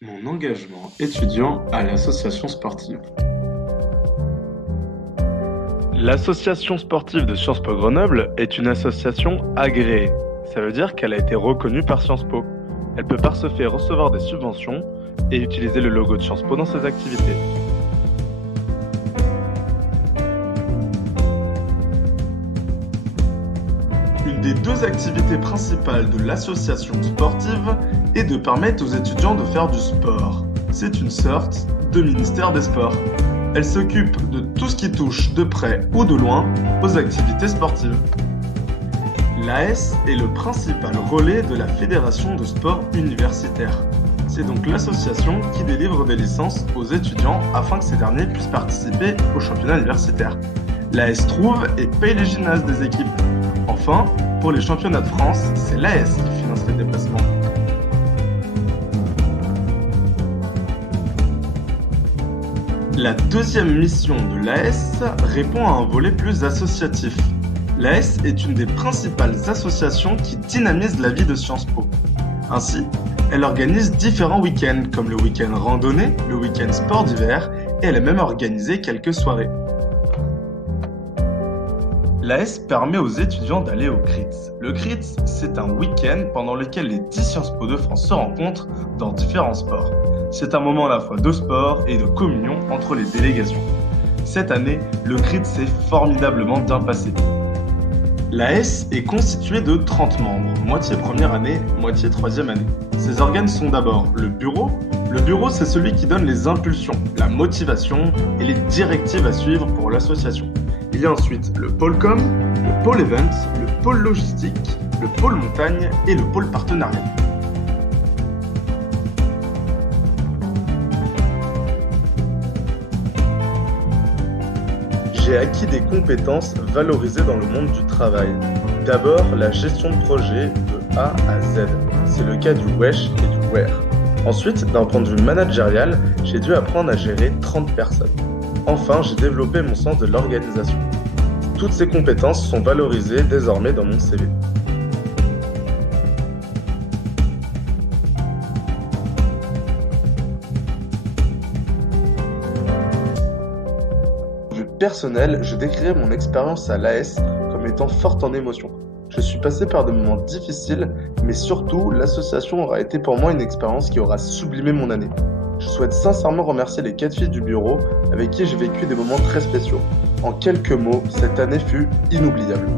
Mon engagement étudiant à l'association sportive. L'association sportive de Sciences Po Grenoble est une association agréée. Ça veut dire qu'elle a été reconnue par Sciences Po. Elle peut par ce fait recevoir des subventions et utiliser le logo de Sciences Po dans ses activités. Une des deux activités principales de l'association sportive est de permettre aux étudiants de faire du sport. C'est une sorte de ministère des Sports. Elle s'occupe de tout ce qui touche de près ou de loin aux activités sportives. L'AS est le principal relais de la Fédération de sport universitaire. C'est donc l'association qui délivre des licences aux étudiants afin que ces derniers puissent participer au championnat universitaire. L'AS trouve et paye les gymnases des équipes. Enfin, pour les championnats de France, c'est l'AS qui finance les déplacements. La deuxième mission de l'AS répond à un volet plus associatif. L'AS est une des principales associations qui dynamise la vie de Sciences Po. Ainsi, elle organise différents week-ends, comme le week-end randonnée, le week-end sport d'hiver, et elle a même organisé quelques soirées. L'AS permet aux étudiants d'aller au CRITS. Le CRITS, c'est un week-end pendant lequel les 10 Sciences Po de France se rencontrent dans différents sports. C'est un moment à la fois de sport et de communion entre les délégations. Cette année, le CRITS s'est formidablement bien passé. L'AS est constituée de 30 membres, moitié première année, moitié troisième année. Ces organes sont d'abord le bureau. Le bureau, c'est celui qui donne les impulsions, la motivation et les directives à suivre pour l'association. Il y a ensuite le pôle com, le pôle event, le pôle logistique, le pôle montagne et le pôle partenariat. J'ai acquis des compétences valorisées dans le monde du travail. D'abord, la gestion de projet de A à Z. C'est le cas du wesh et du where. Ensuite, d'un point de vue managérial, j'ai dû apprendre à gérer 30 personnes. Enfin, j'ai développé mon sens de l'organisation. Toutes ces compétences sont valorisées désormais dans mon CV. Du personnel, je décrirais mon expérience à l'AS comme étant forte en émotions. Je suis passé par des moments difficiles, mais surtout, l'association aura été pour moi une expérience qui aura sublimé mon année. Je souhaite sincèrement remercier les 4 filles du bureau avec qui j'ai vécu des moments très spéciaux. En quelques mots, cette année fut inoubliable.